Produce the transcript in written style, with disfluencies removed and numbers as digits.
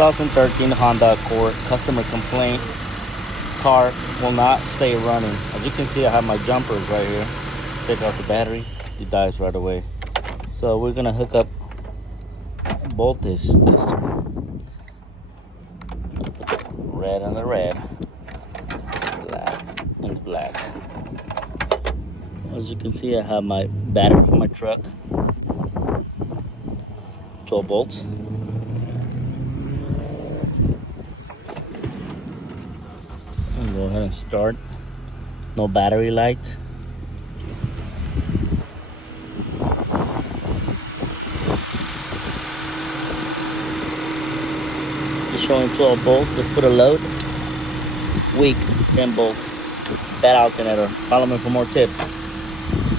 2013 Honda Accord customer complaint. Car will not stay running. As you can see, I have my jumpers right here. Take out the battery, it dies right away. So we're gonna hook up voltage tester. Red on the red, black on the black. As you can see, I have my battery for my truck, 12 volts. And go ahead and start. No battery light. Just showing 12 volts. Let's put a load. Weak, 10 volts. That alternator. Follow me for more tips.